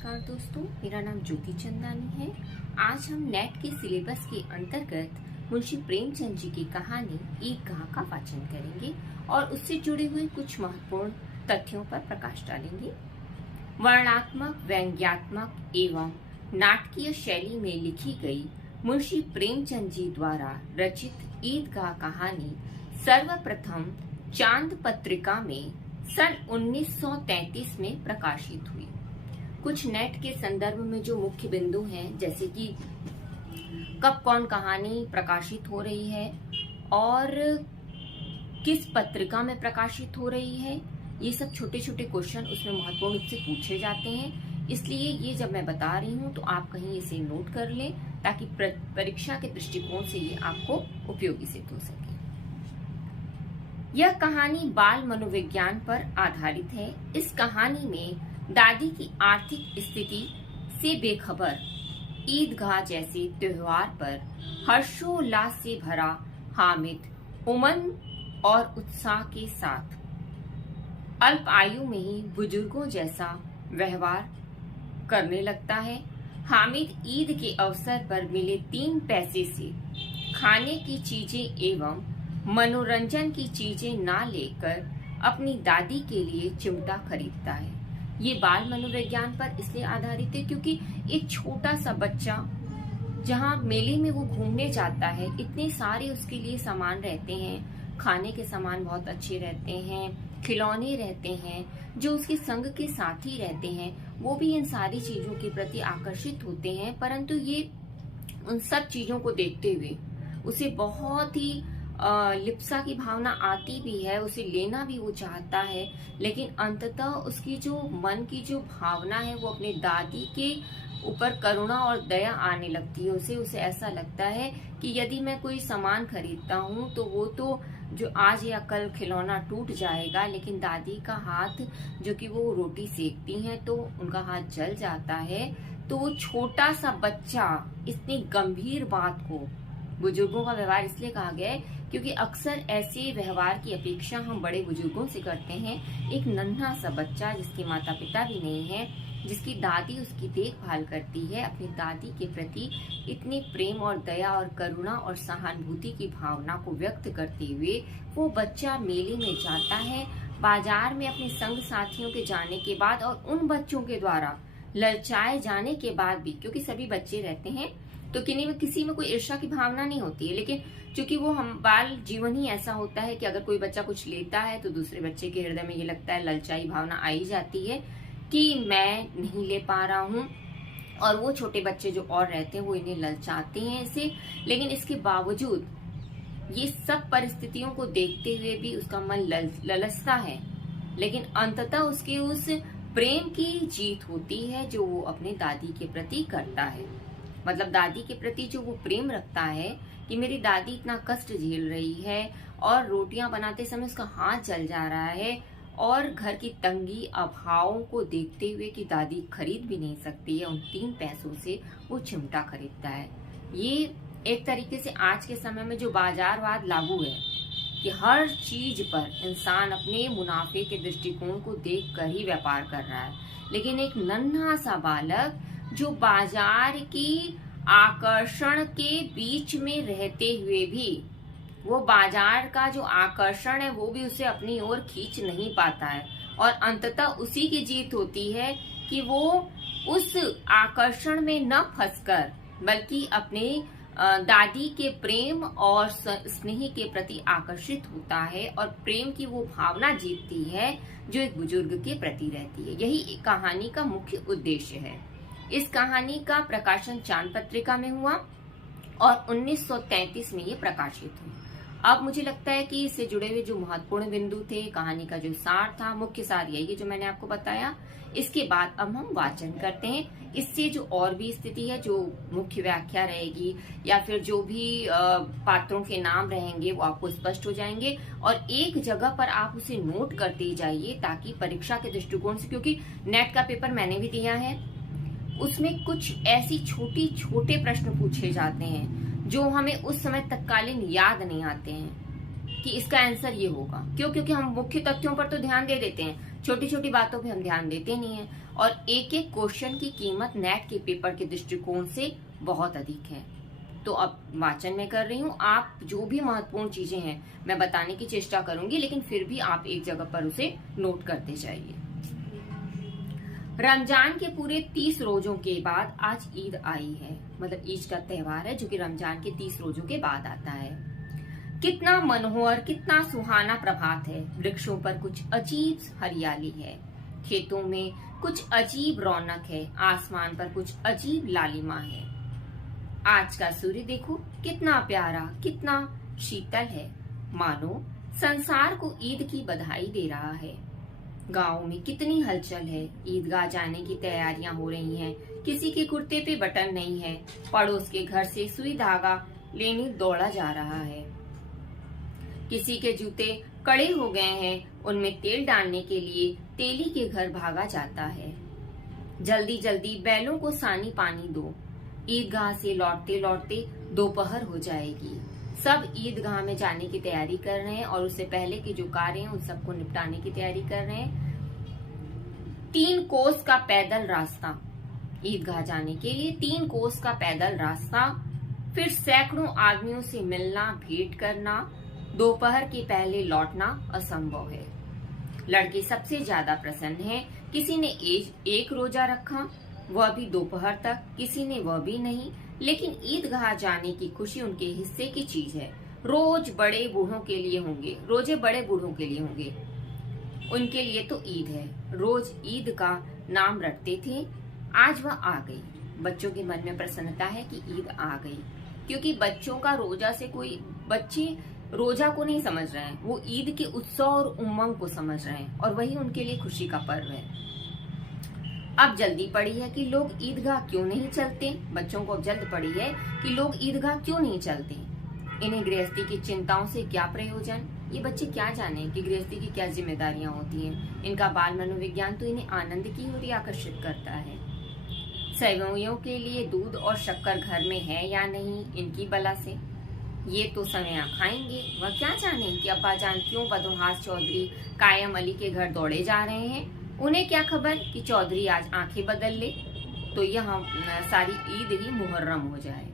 नमस्कार दोस्तों, मेरा नाम ज्योति चंदानी है। आज हम नेट के सिलेबस के अंतर्गत मुंशी प्रेमचंद जी की कहानी ईदगाह का वाचन करेंगे और उससे जुड़े हुए कुछ महत्वपूर्ण तथ्यों पर प्रकाश डालेंगे। वर्णनात्मक, व्यंग्यात्मक एवं नाटकीय शैली में लिखी गई मुंशी प्रेमचंद जी द्वारा रचित ईदगाह कहानी सर्वप्रथम चांद पत्रिका में सन 1933 में प्रकाशित हुई। कुछ नेट के संदर्भ में जो मुख्य बिंदु हैं, जैसे कि कब कौन कहानी प्रकाशित हो रही है और किस पत्रिका में प्रकाशित हो रही है, ये सब छोटे छोटे क्वेश्चन उसमें महत्वपूर्ण रूप से पूछे जाते हैं। इसलिए ये जब मैं बता रही हूँ तो आप कहीं इसे नोट कर लें ताकि परीक्षा के दृष्टिकोण से ये आपको उपयोगी सिद्ध हो सके। यह कहानी बाल मनोविज्ञान पर आधारित है। इस कहानी में दादी की आर्थिक स्थिति से बेखबर ईदगाह जैसे त्योहार पर हर्षोल्लास से भरा हामिद उमंग और उत्साह के साथ अल्प आयु में ही बुजुर्गों जैसा व्यवहार करने लगता है। हामिद ईद के अवसर पर मिले 3 पैसे से खाने की चीजें एवं मनोरंजन की चीजें ना लेकर अपनी दादी के लिए चिमटा खरीदता है। ये बाल मनोविज्ञान पर इसलिए आधारित है क्योंकि एक छोटा सा बच्चा जहाँ मेले में वो घूमने जाता है, इतने सारे उसके लिए सामान रहते हैं, खाने के सामान बहुत अच्छे रहते हैं, खिलौने रहते हैं, जो उसके संग के साथी रहते हैं वो भी इन सारी चीजों के प्रति आकर्षित होते हैं। परंतु ये उन सब चीजों को देखते हुए उसे बहुत ही लिप्सा की भावना आती भी है, उसे लेना भी वो चाहता है, लेकिन अंततः उसकी जो मन की जो भावना है वो अपने दादी के ऊपर करुणा और दया आने लगती है। उसे ऐसा लगता है कि यदि मैं कोई सामान खरीदता हूँ तो वो तो जो आज या कल खिलौना टूट जाएगा, लेकिन दादी का हाथ जो कि वो रोटी सेकती हैं तो उनका हाथ जल जाता है। तो वो छोटा सा बच्चा इतनी गंभीर बात को, बुजुर्गों का व्यवहार इसलिए कहा गया है क्योंकि अक्सर ऐसे व्यवहार की अपेक्षा हम बड़े बुजुर्गों से करते हैं। एक नन्हा सा बच्चा जिसके माता पिता भी नहीं है, जिसकी दादी उसकी देखभाल करती है, अपनी दादी के प्रति इतनी प्रेम और दया और करुणा और सहानुभूति की भावना को व्यक्त करते हुए वो बच्चा मेले में जाता है। बाजार में अपने संग साथियों के जाने के बाद और उन बच्चों के द्वारा ललचाए जाने के बाद भी, क्योंकि सभी बच्चे रहते हैं तो किसी में कोई ईर्ष्या की भावना नहीं होती है, लेकिन चूंकि वो हम बाल जीवन ही ऐसा होता है कि अगर कोई बच्चा कुछ लेता है तो दूसरे बच्चे के हृदय में ये लगता है, ललचाई भावना आई जाती है कि मैं नहीं ले पा रहा हूँ, और वो छोटे बच्चे जो और रहते हैं वो इन्हें ललचाते हैं इसे। लेकिन इसके बावजूद ये सब परिस्थितियों को देखते हुए भी उसका मन ललचता है, लेकिन अंततः उसकी उस प्रेम की जीत होती है जो वो अपने दादी के प्रति करता है। मतलब दादी के प्रति जो वो प्रेम रखता है कि मेरी दादी इतना कष्ट झेल रही है और रोटियां बनाते समय उसका हाथ जल जा रहा है, और घर की तंगी अभावों को देखते हुए कि दादी खरीद भी नहीं सकती है, उन 3 पैसों से वो चिमटा खरीदता है। ये एक तरीके से आज के समय में जो बाजारवाद लागू है कि हर चीज पर इंसान अपने मुनाफे के दृष्टिकोण को देख कर ही व्यापार कर रहा है, लेकिन एक नन्हा सा बालक जो बाजार की आकर्षण के बीच में रहते हुए भी वो बाजार का जो आकर्षण है वो भी उसे अपनी ओर खींच नहीं पाता है, और अंततः उसी की जीत होती है कि वो उस आकर्षण में न फंसकर बल्कि अपने दादी के प्रेम और स्नेह के प्रति आकर्षित होता है और प्रेम की वो भावना जीतती है जो एक बुजुर्ग के प्रति रहती है। यही कहानी का मुख्य उद्देश्य है। इस कहानी का प्रकाशन चांद पत्रिका में हुआ और 1933 में ये प्रकाशित हुई। अब मुझे लगता है कि इससे जुड़े हुए जो महत्वपूर्ण बिंदु थे, कहानी का जो सार था, मुख्य सार यही है जो मैंने आपको बताया। इसके बाद अब हम वाचन करते हैं। इससे जो और भी स्थिति है, जो मुख्य व्याख्या रहेगी या फिर जो भी पात्रों के नाम रहेंगे वो आपको स्पष्ट हो जाएंगे, और एक जगह पर आप उसे नोट करते जाइए ताकि परीक्षा के दृष्टिकोण से, क्योंकि नेट का पेपर मैंने भी दिया है, उसमें कुछ ऐसी छोटे प्रश्न पूछे जाते हैं जो हमें उस समय तत्कालीन याद नहीं आते हैं। कि इसका आंसर ये होगा। क्यों? क्योंकि हम मुख्य तथ्यों पर तो ध्यान दे देते हैं, छोटी छोटी बातों पे हम ध्यान देते नहीं है। और एक एक क्वेश्चन की कीमत नेट के पेपर के दृष्टिकोण से बहुत अधिक है। तो अब वाचन में कर रही हूँ, आप जो भी महत्वपूर्ण चीजें हैं मैं बताने की चेष्टा करूंगी, लेकिन फिर भी आप एक जगह पर उसे नोट करते जाइए। रमजान के पूरे 30 रोजों के बाद आज ईद आई है, मतलब ईद का त्योहार है जो कि रमजान के 30 रोजों के बाद आता है। कितना मनोहर, कितना सुहाना प्रभात है। वृक्षों पर कुछ अजीब हरियाली है, खेतों में कुछ अजीब रौनक है, आसमान पर कुछ अजीब लालिमा है। आज का सूर्य देखो कितना प्यारा, कितना शीतल है, मानो संसार को ईद की बधाई दे रहा है। गांव में कितनी हलचल है, ईदगाह जाने की तैयारियां हो रही हैं। किसी के कुर्ते पे बटन नहीं है, पड़ोस के घर से सुई धागा लेने दौड़ा जा रहा है। किसी के जूते कड़े हो गए हैं, उनमें तेल डालने के लिए तेली के घर भागा जाता है। जल्दी जल्दी बैलों को सानी पानी दो, ईदगाह से लौटते लौटते दोपहर हो जाएगी। सब ईदगाह में जाने की तैयारी कर रहे हैं और उससे पहले के जो कार्य हैं उन सबको निपटाने की तैयारी कर रहे हैं। 3 कोस का पैदल रास्ता, ईदगाह जाने के लिए 3 कोस का पैदल रास्ता, फिर सैकड़ों आदमियों से मिलना, भेंट करना, दोपहर के पहले लौटना असंभव है। लड़के सबसे ज्यादा प्रसन्न हैं। किसी ने एक रोजा रखा, वह भी दोपहर तक, किसी ने वह भी नहीं, लेकिन ईदगाह जाने की खुशी उनके हिस्से की चीज है। रोजे बड़े बूढ़ों के लिए होंगे, उनके लिए तो ईद है। रोज ईद का नाम रटते थे, आज वह आ गई। बच्चों के मन में प्रसन्नता है कि ईद आ गई, क्योंकि बच्चों का रोजा से बच्चे रोजा को नहीं समझ रहे हैं, वो ईद के उत्सव और उमंग को समझ रहे हैं, और वही उनके लिए खुशी का पर्व है। अब जल्दी पड़ी है कि लोग ईदगाह क्यों नहीं चलते। बच्चों को अब जल्द पड़ी है कि लोग ईदगाह क्यों नहीं चलते। इन्हें गृहस्थी की चिंताओं से क्या प्रयोजन। ये बच्चे क्या जाने कि गृहस्थी की क्या जिम्मेदारियां होती हैं। इनका बाल मनोविज्ञान तो इन्हें आनंद की ओर आकर्षित करता है। सेवइयों के लिए दूध और शक्कर घर में है या नहीं, इनकी बला से ये तो समय खाएंगे। वह क्या जाने कि अब्बा जान क्यों बदोहास चौधरी कायम अली के घर दौड़े जा रहे हैं। उन्हें क्या खबर कि चौधरी आज आंखें बदल ले तो यह सारी ईद ही मुहर्रम हो जाए।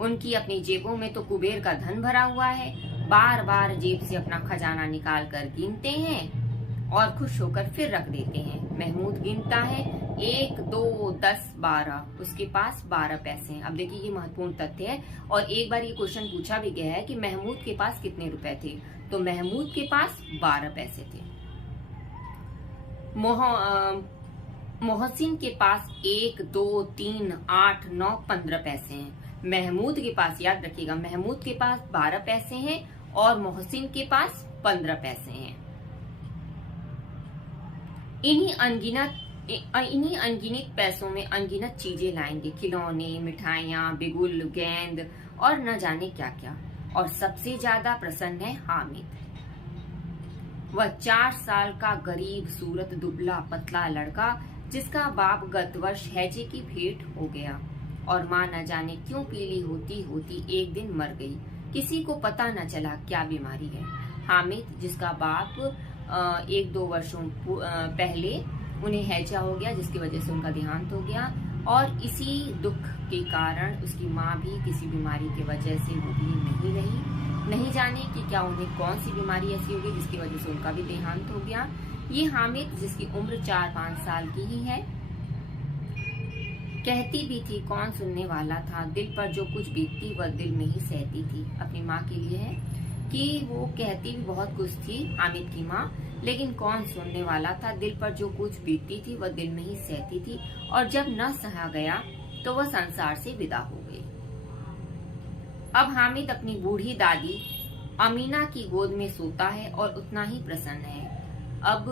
उनकी अपनी जेबों में तो कुबेर का धन भरा हुआ है, बार बार जेब से अपना खजाना निकाल कर गिनते हैं और खुश होकर फिर रख देते हैं। महमूद गिनता है 1, 2, 10, 12, उसके पास 12 पैसे हैं। अब देखिए ये महत्वपूर्ण तथ्य है, और एक बार ये क्वेश्चन पूछा भी गया है कि महमूद के पास कितने रुपए थे, तो महमूद के पास 12 पैसे थे। मोहसिन के पास 1, 2, 3, 8, 9, 15 पैसे हैं। महमूद के पास, याद रखिएगा, महमूद के पास 12 पैसे हैं और मोहसिन के पास 15 पैसे हैं। इन्हीं अनगिनत पैसों में अनगिनत चीजें लाएंगे, खिलौने, मिठाइयां, बिगुल, गेंद और न जाने क्या क्या। और सबसे ज्यादा प्रसन्न है हामिद। वह 4 साल का गरीब सूरत दुबला पतला लड़का, जिसका बाप गत वर्ष हैजे की भेंट हो गया और माँ न जाने क्यों पीली होती होती एक दिन मर गई। किसी को पता न चला क्या बीमारी है। हामिद, जिसका बाप 1-2 वर्षों पहले उन्हें हैजा हो गया, जिसकी वजह से उनका देहांत हो गया, और इसी दुख के कारण उसकी माँ भी किसी बीमारी की वजह से वो भी नहीं रही। नहीं जाने कि क्या उन्हें कौन सी बीमारी ऐसी होगी जिसकी वजह से उनका भी देहांत हो गया। ये हामिद, जिसकी उम्र 4-5 साल की ही है, कहती भी थी, कौन सुनने वाला था। दिल पर जो कुछ बीतती वह दिल में ही सहती थी। अपनी माँ के लिए है कि वो कहती भी बहुत कुछ थी, हामिद की माँ, लेकिन कौन सुनने वाला था। दिल पर जो कुछ बीतती थी वह दिल में ही सहती थी, और जब न सहा गया तो वह संसार से विदा हो गई। अब हामिद अपनी बूढ़ी दादी अमीना की गोद में सोता है और उतना ही प्रसन्न है। अब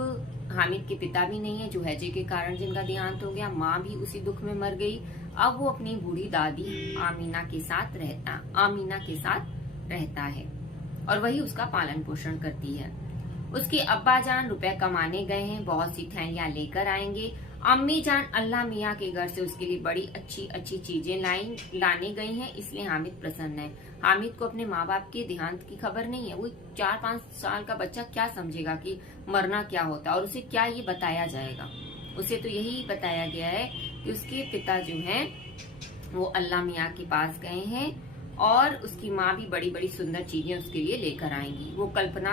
हामिद के पिता भी नहीं है, जो हैजे के कारण जिनका देहांत हो गया। माँ भी उसी दुख में मर गई। अब वो अपनी बूढ़ी दादी आमीना के साथ रहता है और वही उसका पालन पोषण करती है। उसके अब्बा जान रुपए कमाने गए हैं, बहुत सी थैलियां लेकर आएंगे। अम्मी जान अल्लाह मियाँ के घर से उसके लिए बड़ी अच्छी अच्छी चीजें लाने गई हैं, इसलिए हामिद प्रसन्न है। हामिद को अपने माँ बाप के देहांत की खबर नहीं है। वो 4-5 साल का बच्चा क्या समझेगा कि मरना क्या होता है, और उसे क्या ये बताया जाएगा। उसे तो यही बताया गया है कि उसके पिता जो हैं वो अल्लाह मियाँ के पास गए हैं और उसकी माँ भी बड़ी बड़ी सुंदर चीजें उसके लिए लेकर आएंगी। वो कल्पना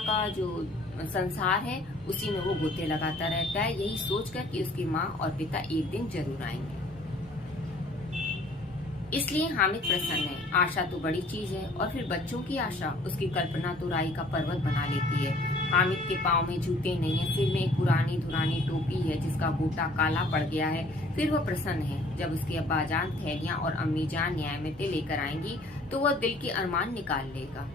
का जो संसार है उसी में वो गोते लगाता रहता है, यही सोचकर कि उसकी माँ और पिता एक दिन जरूर आएंगे। इसलिए हामिद प्रसन्न है। आशा तो बड़ी चीज है, और फिर बच्चों की आशा, उसकी कल्पना तो राई का पर्वत बना लेती है। हामिद के पाँव में जूते नहीं है, सिर में एक पुरानी धुरानी टोपी है जिसका गोटा काला पड़ गया है। फिर वह प्रसन्न है। जब उसके अब्बाजान थैलियां और अम्मी जान न्यायमतें लेकर आएंगी तो वह दिल के अरमान निकाल लेगा।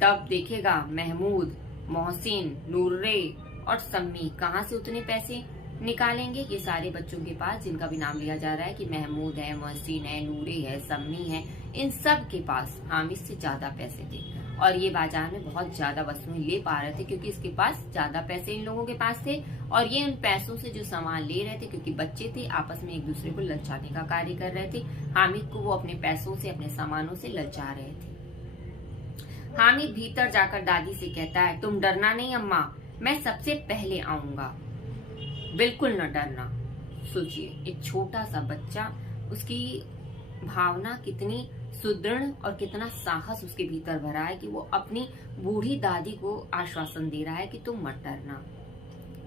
तब देखेगा महमूद, मोहसिन, नूर्रे और सम्मी कहाँ से उतने पैसे निकालेंगे। ये सारे बच्चों के पास जिनका भी नाम लिया जा रहा है कि महमूद है, मोहसिन है, नूरे है, सम्मी है, इन सब के पास हामिद से ज्यादा पैसे थे, और ये बाजार में बहुत ज्यादा वस्तुएं ले पा रहे थे क्योंकि इसके पास ज्यादा पैसे इन लोगों के पास थे, और ये उन पैसों से जो सामान ले रहे थे, क्योंकि बच्चे थे, आपस में एक दूसरे को ललचाने का कार्य कर रहे थे। हामिद को वो अपने पैसों से, अपने सामानों से ललचा रहे थे। हामिद भीतर जाकर दादी से कहता है, तुम डरना नहीं अम्मा, मैं सबसे पहले आऊंगा, बिल्कुल न डरना। सोचिए, एक छोटा सा बच्चा, उसकी भावना कितनी सुदृढ़ और कितना साहस उसके भीतर भरा है कि वो अपनी बूढ़ी दादी को आश्वासन दे रहा है कि तुम मत डरना।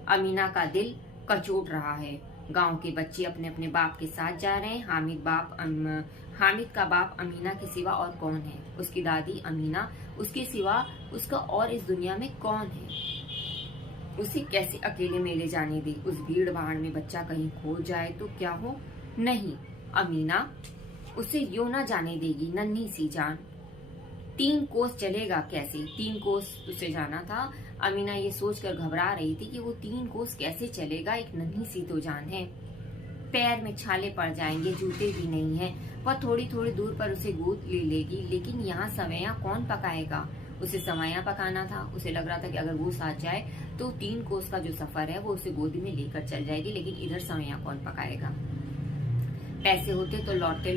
अमीना का दिल कचोट रहा है। गांव के बच्चे अपने अपने बाप के साथ जा रहे हैं। हामिद का बाप अमीना के सिवा और कौन है? उसकी दादी अमीना, उसके सिवा उसका और इस दुनिया में कौन है? उसे कैसे अकेले में ले जाने दे? उस भीड़ भाड़ में बच्चा कहीं खो जाए तो क्या हो? नहीं, अमीना उसे यूं ना जाने देगी। नन्ही सी जान, 3 कोस चलेगा कैसे? 3 कोस उसे जाना था। अमीना ये सोचकर घबरा रही थी कि वो 3 कोस कैसे चलेगा, एक नन्ही सी तो जान है। पैर में छाले पड़ जाएंगे, जूते भी नहीं है। वह थोड़ी थोड़ी दूर पर उसे गोद ले लेगी, लेकिन यहाँ सवैया कौन पकाएगा? उसे सवैया पकाना था। उसे लग रहा था कि अगर वो साथ जाए तो 3 कोस का जो सफर है वो उसे गोदी में लेकर चल जाएगी, लेकिन इधर सवैया कौन पकाएगा? पैसे होते तो लौटते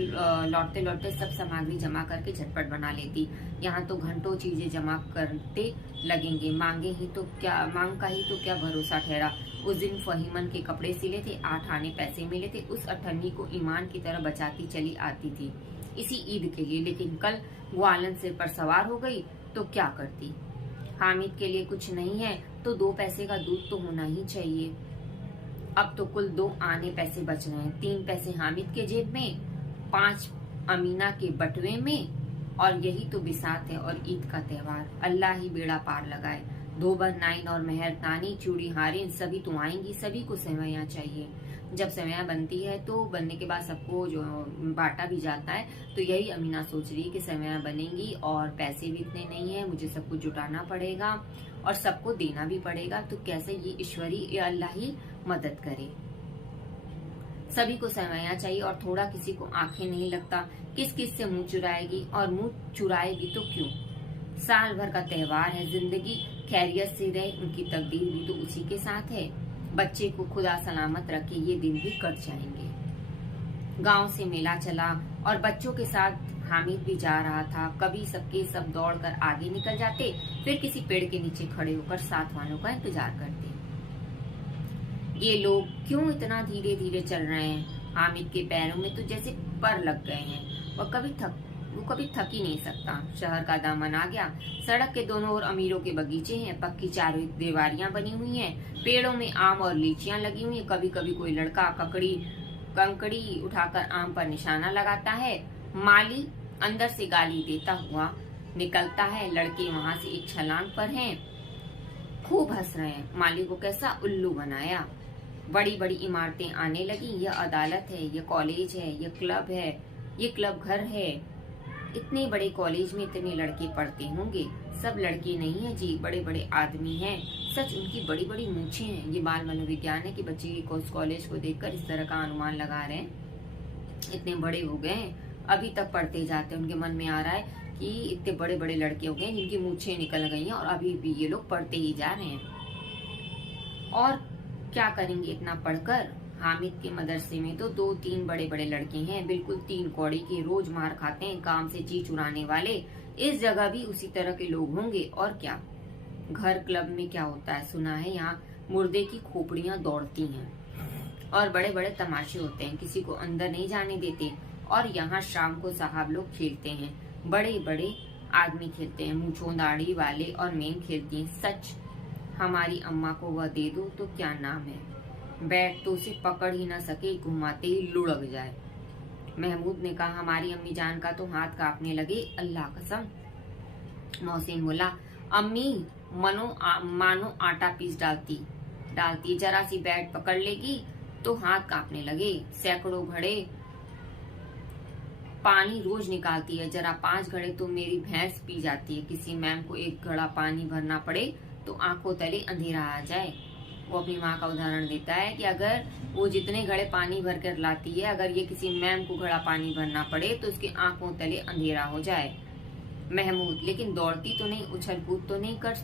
लौटते सब सामग्री जमा करके झटपट बना लेती। यहाँ तो घंटों चीजें जमा करते लगेंगे। मांग का ही तो क्या भरोसा ठहरा। उस दिन फहीमन के कपड़े सिले थे, 8 आने पैसे मिले थे। उस अठन्नी को ईमान की तरह बचाती चली आती थी इसी ईद के लिए, लेकिन कल ग्वालन सिर पर सवार हो गई तो क्या करती? हामिद के लिए कुछ नहीं है तो 2 पैसे का दूध तो होना ही चाहिए। अब तो कुल 2 आने पैसे बच रहे हैं। 3 पैसे हामिद के जेब में, 5 अमीना के बटुए में, और यही तो बिसात है और ईद का त्योहार। अल्लाह ही बेड़ा पार लगाए। धोबन, नाइन और मेहरतानी, चूड़ी हारिन सभी तो आएंगी, सभी को सेवैयाँ चाहिए। जब सेवैयाँ बनती है तो बनने के बाद सबको जो बांटा भी जाता है। तो यही अमीना सोच रही है कि सेवैयाँ बनेंगी और पैसे भी इतने नहीं है, मुझे सब कुछ जुटाना पड़ेगा और सबको देना भी पड़ेगा। तो कैसे ये ईश्वरी, ये अल्लाह ही मदद करे। सभी को सेवैयाँ चाहिए और थोड़ा किसी को आंखें नहीं लगता। किस किस से मुंह चुराएगी, और मुंह चुराएगी तो क्यों? साल भर का त्योहार है, जिंदगी खैरियत से रहे, उनकी तकदीर भी तो उसी के साथ है। बच्चे को खुदा सलामत रखे, ये दिन भी कट जाएंगे। गांव से मेला चला और बच्चों के साथ हामिद भी जा रहा था। कभी सबके सब दौड़कर आगे निकल जाते, फिर किसी पेड़ के नीचे खड़े होकर साथ वालों का इंतजार करते। ये लोग क्यों इतना धीरे धीरे चल रहे हैं? हामिद के पैरों में तो जैसे पर लग गए हैं। वो कभी थक ही नहीं सकता। शहर का दामन आ गया। सड़क के दोनों ओर अमीरों के बगीचे हैं, पक्की चारों दीवारियां बनी हुई हैं, पेड़ों में आम और लीचियां लगी हुई हैं। कभी कभी कोई लड़का कंकड़ी उठाकर आम पर निशाना लगाता है। माली अंदर से गाली देता हुआ निकलता है। लड़के वहां से एक छलांग पर हैं, खूब हंस रहे हैं। माली को कैसा उल्लू बनाया। बड़ी बड़ी इमारतें आने लगी। यह अदालत है, यह कॉलेज है, यह क्लब है, ये क्लब घर है। इतने बड़े कॉलेज में इतने लड़के पढ़ते होंगे। सब लड़के नहीं है जी, बड़े बड़े आदमी हैं। सच उनकी बड़ी बड़ी मूछें हैं। ये बाल मनोविज्ञान है कि बच्चे की कॉलेज को देखकर इस तरह का अनुमान लगा रहे हैं। इतने बड़े हो गए, अभी तक पढ़ते जाते हैं। उनके मन में आ रहा है कि इतने बड़े बड़े लड़के हो गए जिनकी मूछें निकल गई हैं और अभी भी ये लोग पढ़ते ही जा रहे हैं। और क्या करेंगे इतना पढ़कर। हामिद के मदरसे में तो 2-3 बड़े बड़े लड़के हैं, बिल्कुल 3 कौड़ी के, रोज मार खाते हैं, काम से जी चुराने वाले। इस जगह भी उसी तरह के लोग होंगे और क्या। घर क्लब में क्या होता है सुना है, यहाँ मुर्दे की खोपड़ियां दौड़ती हैं और बड़े बड़े तमाशे होते हैं, किसी को अंदर नहीं जाने देते। और यहाँ शाम को साहब लोग खेलते हैं, बड़े बड़े आदमी खेलते हैं, मूंछों दाढ़ी वाले और मेम खेलती हैं। सच हमारी अम्मा को वह दे दो तो क्या नाम है, बैठ तो उसे पकड़ ही ना सके, घुमाते ही लुढ़क जाए। महमूद ने कहा, हमारी अम्मी जान का तो हाथ कांपने लगे, अल्लाह कसम। मोहसिन बोला, अम्मी मानो आटा पीस डालती, जरा सी बैट पकड़ लेगी तो हाथ कांपने लगे। सैकड़ों घड़े पानी रोज निकालती है, जरा 5 घड़े तो मेरी भैंस पी जाती है। किसी मैम को 1 घड़ा पानी भरना पड़े तो आंखों तले अंधेरा आ जाए। वो अपनी माँ का उदाहरण देता है कि अगर वो जितने घड़े पानी भर कर लाती है, अगर ये किसी मैम को घड़ा पानी भरना पड़े तो उसकी आंखों तले अंधेरा हो जाए। महमूद, लेकिन दौड़ती तो नहीं, उछल कूद तो नहीं कर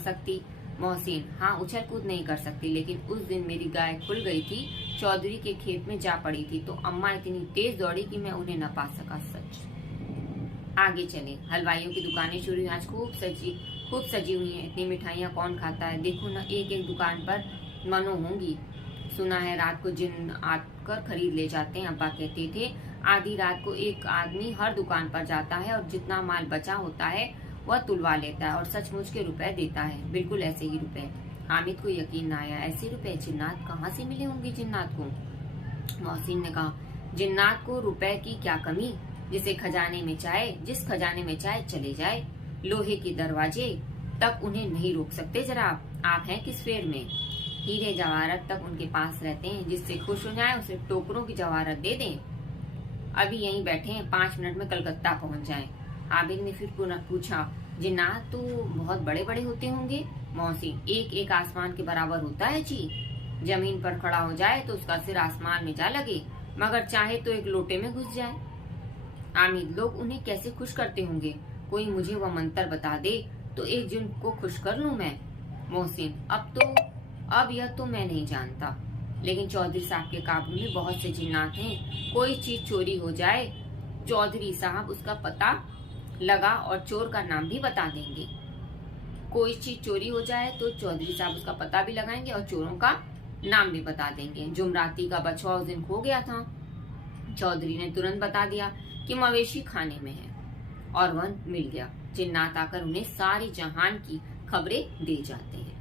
सकती। मोहसिन, हाँ उछल कूद नहीं कर सकती, लेकिन उस दिन मेरी गाय खुल गई थी, चौधरी के खेत में जा पड़ी थी तो अम्मा इतनी तेज दौड़ी कि मैं उन्हें न पा सका। सच। आगे चले। हलवाइयों की दुकानें शुरू हुई, आज खूब सजी हुई हैं। इतनी मिठाइयाँ कौन खाता है, देखो ना एक एक दुकान पर मनो होंगी। सुना है रात को जिन आकर खरीद ले जाते हैं। अब्बा कहते थे आधी रात को एक आदमी हर दुकान पर जाता है और जितना माल बचा होता है वह तुलवा लेता है और सचमुच के रुपए देता है, बिल्कुल ऐसे ही रुपए। हामिद को यकीन न आया, ऐसे रुपए जिन्नात कहाँ से मिले होंगे जिन्नात को। मोहसिन ने कहा, जिन्नात को रुपए की क्या कमी, जिस खजाने में चाहे चले जाए। लोहे के दरवाजे तक उन्हें नहीं रोक सकते। जरा आप हैं किस फेर में। हीरे जवाहरत तक उनके पास रहते हैं, जिससे खुश हो जाए उसे टोकरों की जवाहरत दे दें। अभी यहीं बैठे हैं, 5 मिनट में कलकत्ता पहुंच जाएं। आबिद ने फिर पूछा, जिन्नात तो बहुत बड़े बड़े होते होंगे। मौसी, एक आसमान के बराबर होता है जी। जमीन पर खड़ा हो जाए तो उसका सिर आसमान में जा लगे, मगर चाहे तो एक लोटे में घुस जाए। आमिद, लोग उन्हें कैसे खुश करते होंगे, कोई मुझे वह मंत्र बता दे तो एक जिन को खुश कर लूं मैं। मोहसिन, अब यह तो मैं नहीं जानता, लेकिन चौधरी साहब के काबू में बहुत से जिन्नात हैं। कोई चीज चोरी हो जाए, चौधरी साहब उसका पता लगा और चोर का नाम भी बता देंगे। कोई चीज चोरी हो जाए तो चौधरी साहब उसका पता भी लगाएंगे और चोरों का नाम भी बता देंगे। जुमराती का बछवा उस दिन खो गया था, चौधरी ने तुरंत बता दिया कि मवेशी खाने में है और वह मिल गया। जिन्नात आकर उन्हें सारी जहान की खबरें दे जाते हैं।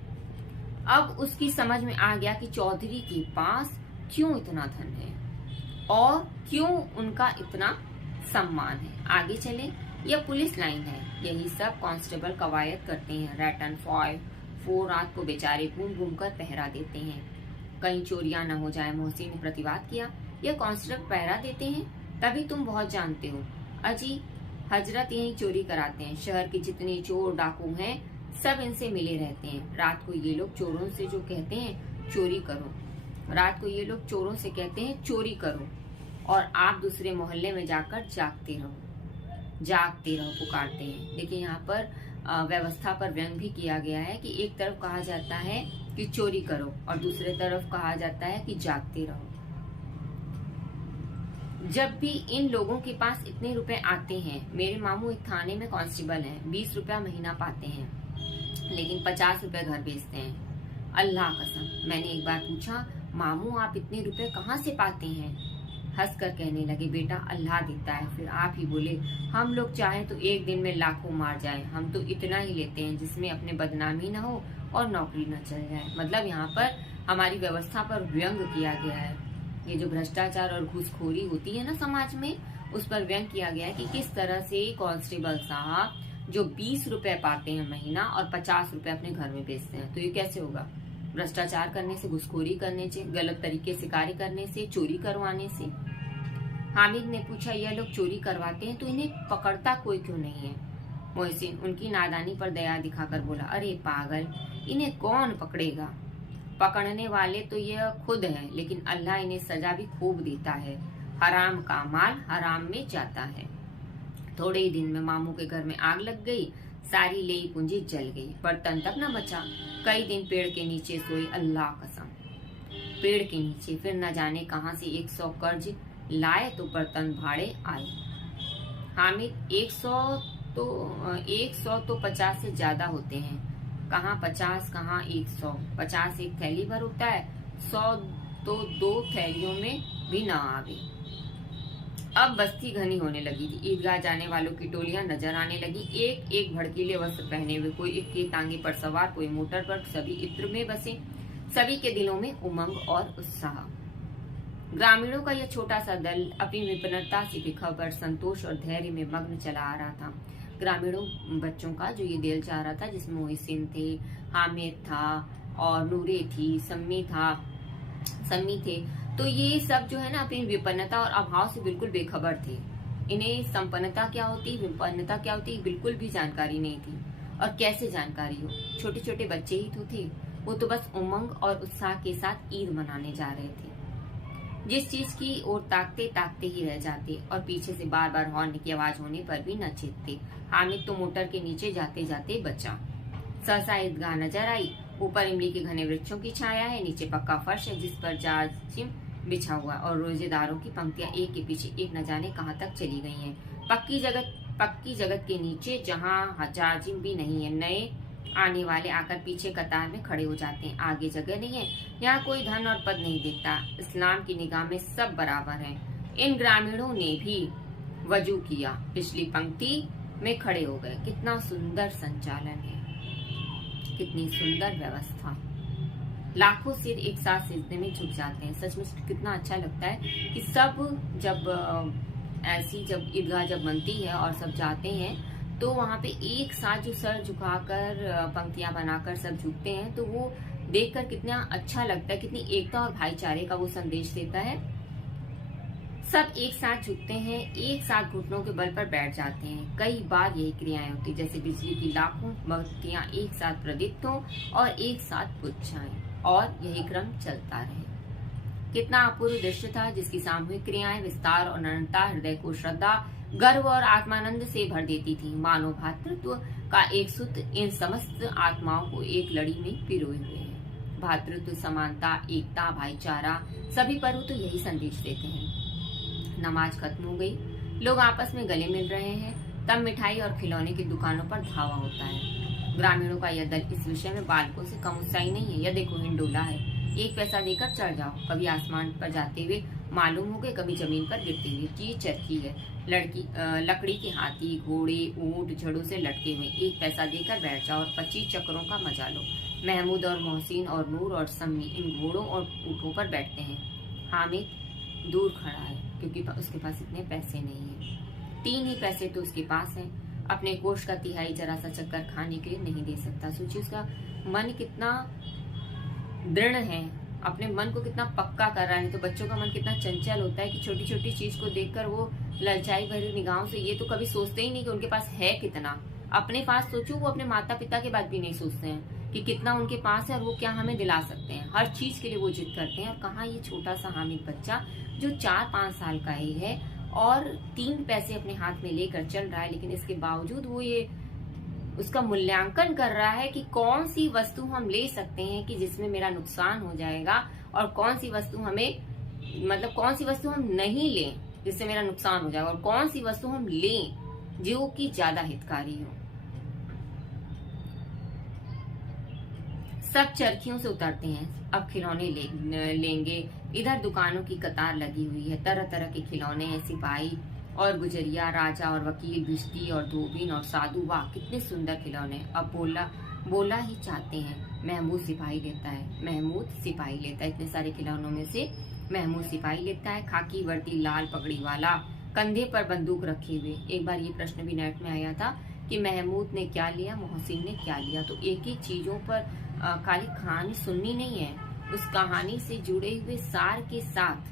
अब उसकी समझ में आ गया कि चौधरी के पास क्यों इतना धन है और क्यों उनका इतना सम्मान है। आगे चले, यह पुलिस लाइन है, यही सब कांस्टेबल कवायद करते हैं। रैट एंड फोर रात को बेचारे घूम घूम कर पहरा देते हैं, कहीं चोरियां न हो जाए। मोहसिन ने प्रतिवाद किया, यह कांस्टेबल पहरा देते हैं तभी तुम बहुत जानते हो। अजी हजरत यही चोरी कराते हैं, शहर के जितने चोर डाकू हैं सब इनसे मिले रहते हैं। रात को ये लोग चोरों से कहते हैं चोरी करो और आप दूसरे मोहल्ले में जाकर जागते रहो पुकारते हैं। लेकिन यहाँ पर व्यवस्था पर व्यंग भी किया गया है कि एक तरफ कहा जाता है कि चोरी करो और दूसरे तरफ कहा जाता है कि जागते रहो। जब भी इन लोगों के पास इतने रुपए आते हैं, मेरे मामू एक थाने में कांस्टेबल हैं, 20 रुपया महीना पाते हैं, लेकिन 50 रुपए घर बेचते हैं। अल्लाह कसम, मैंने एक बार पूछा, मामू आप इतने रुपए कहाँ से पाते हैं? हंस कर कहने लगे, बेटा अल्लाह देता है। फिर आप ही बोले, हम लोग चाहे तो एक दिन में लाखों मार जाएं, हम तो इतना ही लेते हैं जिसमें अपने बदनामी न हो और नौकरी न चल जाए। मतलब यहाँ पर हमारी व्यवस्था पर व्यंग किया गया है। ये जो भ्रष्टाचार और घूसखोरी होती है ना समाज में, उस पर व्यंग किया गया है कि किस तरह से कांस्टेबल साहब जो 20 रुपए पाते हैं महीना और 50 रुपए अपने घर में बेचते हैं। तो ये कैसे होगा? भ्रष्टाचार करने से, घुसखोरी करने से, गलत तरीके से कार्य करने से, चोरी करवाने से। हामिद ने पूछा, यह लोग चोरी करवाते हैं तो इन्हें पकड़ता कोई क्यों नहीं है? मोहसिन उनकी नादानी पर दया दिखाकर बोला, अरे पागल, इन्हें कौन पकड़ेगा? पकड़ने वाले तो यह खुद है, लेकिन अल्लाह इन्हें सजा भी खूब देता है। हराम का माल हराम में जाता है। थोड़े ही दिन में मामू के घर में आग लग गई, सारी लेई पूंजी जल गई, बर्तन तक न बचा। कई दिन पेड़ के नीचे सोए, अल्लाह कसम। पेड़ के नीचे, फिर न जाने कहां से 100 कर्ज लाए तो बर्तन भाड़े आए। हामिद 100 तो 50 से ज्यादा होते हैं, कहाँ 50 कहाँ 100। 50 एक थैली भर होता है, 100 तो 2 थैलियों में भी ना आवे। अब बस्ती घनी होने लगी थी। ईदगाह जाने वालों की टोलियां नजर आने लगी, एक एक भड़कीले वस्त्र पहने हुए, कोई इक्के तांगे पर सवार, कोई मोटर पर, सभी इत्र में बसे, सभी के दिलों में उमंग और उत्साह। ग्रामीणों का यह छोटा सा दल अपनी विपन्नता से बेखबर संतोष और धैर्य में मग्न चला आ रहा था। ग्रामीणों बच्चों का जो ये दिल चाह रहा था, जिसमें मोहसिन थे, हामिद था और नूरे थी, सम्मी थे, तो ये सब जो है ना अपनी विपन्नता और अभाव से बिल्कुल बेखबर थे। इन्हें संपन्नता क्या होती, विपन्नता क्या होती, बिल्कुल भी जानकारी नहीं थी। और कैसे जानकारी हो, छोटे छोटे बच्चे ही तो थे, वो तो बस उमंग और उत्साह के साथ ईद मनाने जा रहे थे। जिस चीज की ओर ताकते ताकते ही रह जाते और पीछे से बार बार हॉर्न की आवाज होने पर भी न चेतते। हामिद तो मोटर के नीचे जाते जाते बचा। सहसा ईदगाह नजर आई। ऊपर इमली के घने वृक्षों की छाया है, नीचे पक्का फर्श है जिस पर जाजिम बिछा हुआ और रोजेदारों की पंक्तियां एक के पीछे एक न जाने कहां तक चली गई हैं। पक्की जगत के नीचे जहां जाजिम भी नहीं है, नए आने वाले आकर पीछे कतार में खड़े हो जाते हैं। आगे जगह नहीं है, यहाँ कोई धन और पद नहीं देखता। इस्लाम की निगाह में सब बराबर हैं। इन ग्रामीणों ने भी वजू किया, पिछली पंक्ति में खड़े हो गए। कितना सुंदर संचालन है, कितनी सुंदर व्यवस्था। लाखों सिर एक साथ सिजदे में झुक जाते हैं। सचमुच कितना अच्छा लगता है कि सब जब ईदगाह जब बनती है और सब जाते हैं तो वहाँ पे एक साथ जो सर झुकाकर पंक्तियां बनाकर सब झुकते हैं, तो वो देखकर कितना अच्छा लगता है, कितनी एकता और भाईचारे का वो संदेश देता है। सब एक साथ झुकते हैं, एक साथ घुटनों के बल पर बैठ जाते हैं। कई बार यही क्रियाएं होती, जैसे बिजली की लाखों बत्तियां एक साथ प्रदीप्त हों और एक साथ बुझ जाएं, और यही क्रम चलता रहे। कितना अपूर्व दृश्य था, जिसकी सामूहिक क्रियाएं, विस्तार और अनंतता हृदय को श्रद्धा, गर्व और आत्मानंद से भर देती थी। मानव भातृत्व का एक सूत्र इन समस्त आत्माओं को एक लड़ी में पिरोए हुए है। भातृत्व, समानता, एकता, भाईचारा, सभी पर्व तो यही संदेश देते हैं। नमाज खत्म हो गई, लोग आपस में गले मिल रहे हैं, तब मिठाई और खिलौने की दुकानों पर धावा होता है। ग्रामीणों का यह दल इस विषय में बालकों से कम उत्साही नहीं है। यह देखो हिंडोला है, 1 पैसा देकर चढ़ जाओ। कभी आसमान पर जाते हुए मालूम हो गए, कभी जमीन पर गिरते हुए। ये चरखी है, लकड़ी के हाथी, घोड़े, ऊंट झड़ों से लटके हुए। 1 पैसा देकर बैठ जाओ और 25 चक्रों का मजा लो। महमूद और मोहसिन और नूर और सम्मी इन घोड़ों और ऊँटों पर बैठते हैं। हामिद दूर खड़ा है क्योंकि उसके पास इतने पैसे नहीं है। 3 ही पैसे तो उसके पास हैं। अपने कोष का तिहाई जरा सा चक्कर खाने के लिए नहीं दे सकता। सोचिए उसका मन कितना दृढ़ है, अपने मन को कितना पक्का कर रहा है। नहीं तो बच्चों का मन कितना चंचल होता है कि छोटी छोटी चीज को देखकर वो ललचाई भरी निगाहों से ये तो कभी सोचते ही नहीं कि उनके पास है कितना। अपने पास सोचो, वो अपने माता पिता के बात भी नहीं सोचते हैं कि कितना उनके पास है और वो क्या हमें दिला सकते हैं। हर चीज के लिए वो जिद करते हैं। और कहाँ ये छोटा सा हामिद बच्चा जो 4-5 साल का ही है और 3 पैसे अपने हाथ में लेकर चल रहा है, लेकिन इसके बावजूद वो ये उसका मूल्यांकन कर रहा है कि कौन सी वस्तु हम ले सकते हैं कि जिसमें मेरा नुकसान हो जाएगा, और कौन सी वस्तु कौन सी वस्तु हम नहीं लें जिससे मेरा नुकसान हो जाएगा, और कौन सी वस्तु हम लें जो कि ज्यादा हितकारी हो। सब चरखियों से उतरते हैं, अब खिलौने लेंगे। इधर दुकानों की कतार लगी हुई है, तरह तरह के खिलौने हैं, सिपाही और गुजरिया, राजा और वकील, भिश्ती और धोबिन और साधु। वाह कितने सुंदर खिलौने। अब बोला ही चाहते हैं। महमूद सिपाही लेता है। इतने सारे खिलौनों में से महमूद सिपाही लेता है। खाकी वर्दी, लाल पगड़ी वाला, कंधे पर बंदूक रखे हुए। एक बार ये प्रश्न भी नेट में आया था कि महमूद ने क्या लिया, मोहसिन ने क्या लिया। तो एक एक चीजों पर खाली कहानी सुननी नहीं है, उस कहानी से जुड़े हुए सार के साथ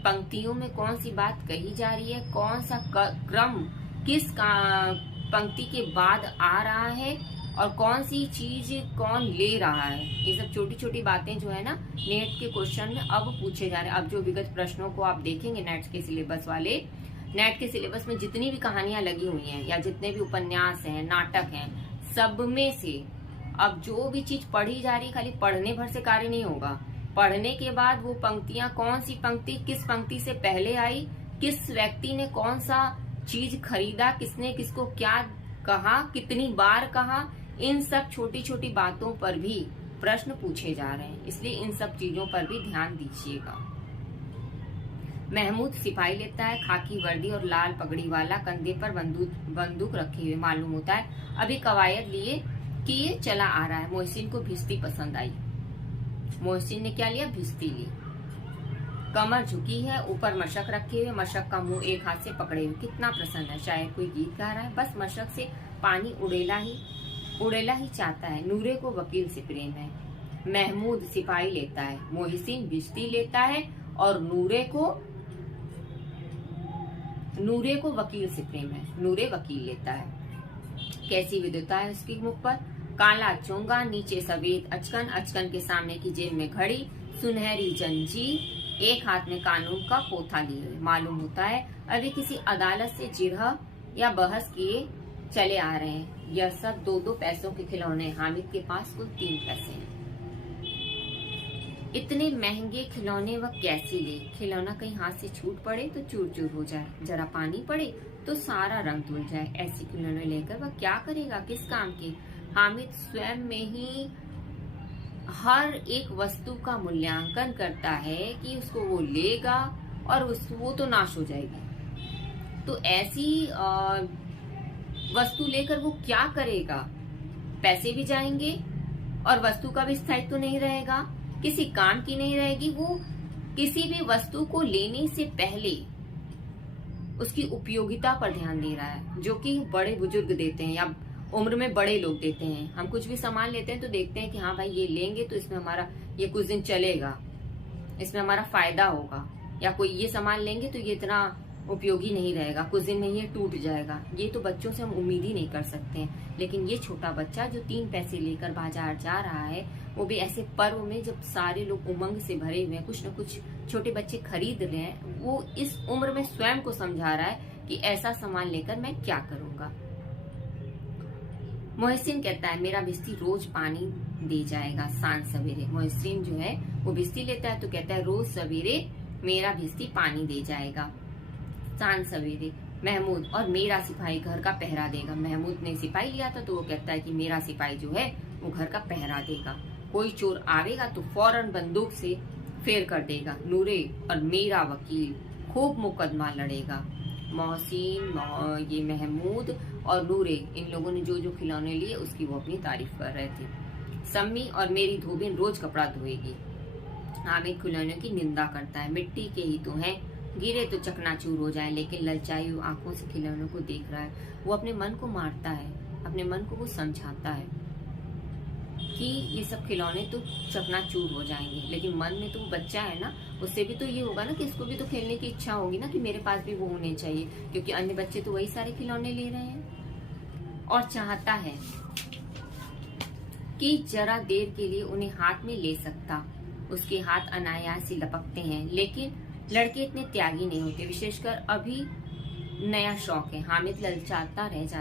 पंक्तियों में कौन सी बात कही जा रही है, कौन सा क्रम किस पंक्ति के बाद आ रहा है, और कौन सी चीज कौन ले रहा है। ये सब छोटी छोटी बातें जो है ना नेट के क्वेश्चन में अब पूछे जा रहे हैं। अब जो विगत प्रश्नों को आप देखेंगे नेट के सिलेबस में जितनी भी कहानियां लगी हुई हैं या जितने भी उपन्यास हैं, नाटक हैं, सब में से अब जो भी चीज पढ़ी जा रही है, खाली पढ़ने भर से कार्य नहीं होगा। पढ़ने के बाद वो पंक्तियां, कौन सी पंक्ति किस पंक्ति से पहले आई, किस व्यक्ति ने कौन सा चीज खरीदा, किसने किसको क्या कहा, कितनी बार कहा, इन सब छोटी छोटी बातों पर भी प्रश्न पूछे जा रहे हैं। इसलिए इन सब चीजों पर भी ध्यान दीजिएगा। महमूद सिपाही लेता है, खाकी वर्दी और लाल पगड़ी वाला, कंधे पर बंदूक रखे हुए मालूम होता है अभी कवायद लिए किए चला आ रहा है। मोहसिन को भिस्ती पसंद आई। मोहसिन ने क्या लिया? भिस्ती ली। कमर झुकी है, ऊपर मशक रखे हुए, मशक का मुंह एक हाथ से पकड़े हुए। कितना प्रसन्न है, शायद कोई गीत गा रहा है। बस मशक से पानी उड़ेला ही चाहता है। नूरे को वकील से प्रेम है। महमूद सिपाही लेता है, मोहसिन भिस्ती लेता है और नूरे को वकील से प्रेम है। नूरे वकील लेता है। कैसी विद्वता है उसकी मुख पर। काला चोंगा, नीचे सफेद अचकन, अचकन के सामने की जेब में घड़ी, सुनहरी जंजीर, एक हाथ में कानून का पोथा लिए हुए। मालूम होता है अभी किसी अदालत से जिरह या बहस किए चले आ रहे हैं। यह सब 2-2 पैसों के खिलौने। हामिद के पास कुल 3 पैसे हैं। इतने महंगे खिलौने वह कैसे ले? खिलौना कहीं हाथ से छूट पड़े तो चूर चूर हो जाए, जरा पानी पड़े तो सारा रंग धुल जाए। ऐसे खिलौने लेकर वह क्या करेगा, किस काम के? हामिद स्वयं में ही हर एक वस्तु का मूल्यांकन करता है कि उसको वो लेगा और वो तो नाश हो जाएगी। तो ऐसी वस्तु लेकर वो क्या करेगा? पैसे भी जाएंगे और वस्तु का भी स्थायित्व नहीं रहेगा, किसी काम की नहीं रहेगी। वो किसी भी वस्तु को लेने से पहले उसकी उपयोगिता पर ध्यान दे रहा है, जो कि बड़े बुजुर्ग देते हैं या उम्र में बड़े लोग देते हैं। हम कुछ भी सामान लेते हैं तो देखते हैं कि हाँ भाई ये लेंगे तो इसमें हमारा ये कुछ दिन चलेगा, इसमें हमारा फायदा होगा, या कोई ये सामान लेंगे तो ये इतना उपयोगी नहीं रहेगा, कुछ दिन में ये टूट जाएगा। ये तो बच्चों से हम उम्मीद ही नहीं कर सकते हैं। लेकिन ये छोटा बच्चा जो 3 पैसे लेकर बाजार जा रहा है, वो भी ऐसे पर्व में जब सारे लोग उमंग से भरे हुए हैं, कुछ न कुछ छोटे बच्चे खरीद रहे हैं, वो इस उम्र में स्वयं को समझा रहा है कि ऐसा सामान लेकर मैं क्या करूंगा। मोहसिन कहता है मेरा भिस्ती रोज पानी दे जाएगा सांझ सवेरे। मोहसिन जो है वो भिस्ती लेता है तो कहता है रोज सवेरे मेरा भिस्ती पानी दे जाएगा सांझ सवेरे। महमूद और मेरा सिपाही घर का पहरा देगा। महमूद ने सिपाही लिया था तो वो कहता है कि मेरा सिपाही जो है वो घर का पहरा देगा। कोई चोर आवेगा तो फौरन बंदूक से फेर कर देगा। नूरे और मेरा वकील खूब मुकदमा लड़ेगा। मोहसिन, ये महमूद और नूरे, इन लोगों ने जो जो खिलौने लिए उसकी वो अपनी तारीफ कर रहे थे। सम्मी और मेरी धोबिन रोज कपड़ा धोएगी। हामिद खिलौनों की निंदा करता है। मिट्टी के ही तो हैं, गिरे तो चकनाचूर हो जाए। लेकिन ललचाई हुई आंखों से खिलौनों को देख रहा है। वो अपने मन को मारता है, अपने मन को वो समझाता है कि ये सब खिलौने तो चकनाचूर हो जाएंगे, लेकिन मन में तो वो बच्चा है ना, उससे भी तो ये होगा ना कि इसको भी तो खेलने की इच्छा होगी ना कि मेरे पास भी वो होने चाहिए, क्योंकि अन्य बच्चे तो वही सारे खिलौने ले रहे हैं। और चाहता है कि जरा देर के लिए उन्हें हाथ में ले सकता। उसके हाथ अनायास से लपकते हैं। लेकिन लड़के इतने त्यागी नहीं होते, विशेषकर अभी नया शौक है। हामिद ललचाता रह जाता